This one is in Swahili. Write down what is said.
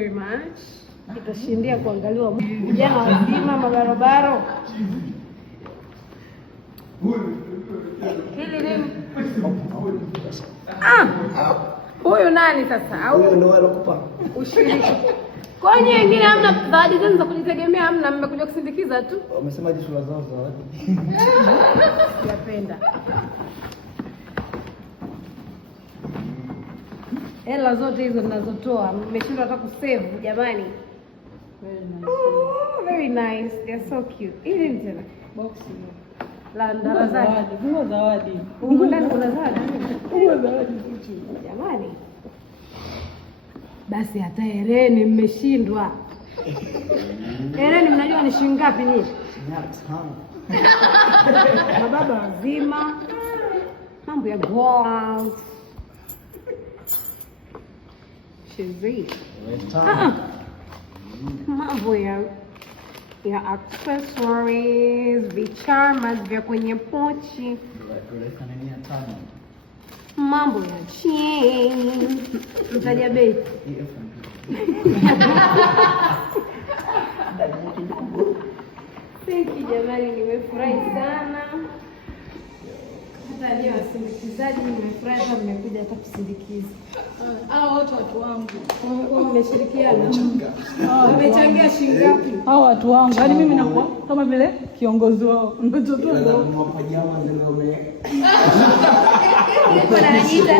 very much. Itashindia kuangaliwa vijana wazima mabarobaro. Hili nini? Huyu nani sasa? Au huyo ndio alokupa ushiriki? Kwa nini wengine hamna zawadi zenu za kujitegemea, hamna, mmekuja kusindikiza tu? Wamesema je sura zao zawadi. Sijapenda. Hela zote hizo ninazotoa mmeshindwa hata kusave jamani. Very nice. They're so cute. Hili ni tena box la zawadi. Kuna zawadi. Huko ndani kuna zawadi. Kuna zawadi Jamani. Basi hata hereni mmeshindwa. Hereni mnajua ni shilingi ngapi nyinyi? Mababa wazima. Mambo ya gold. Shizi. Mambo ya accessories, vicharmas vya kwenye pochi. Mambo ya chain. Mtaja bei. Thank you jamani, nimefurahi sana. Hata leo wasindikizaji nimefurahi hata mmekuja hata kusindikiza. Hao watu wangu. Mmeshirikiana. Wamechangia shilingi ngapi? Hao watu wangu. Yaani mimi nakuwa kama vile kiongozi wao. Mtoto wangu. Mwapajawa ndio wame. Kuna anajiita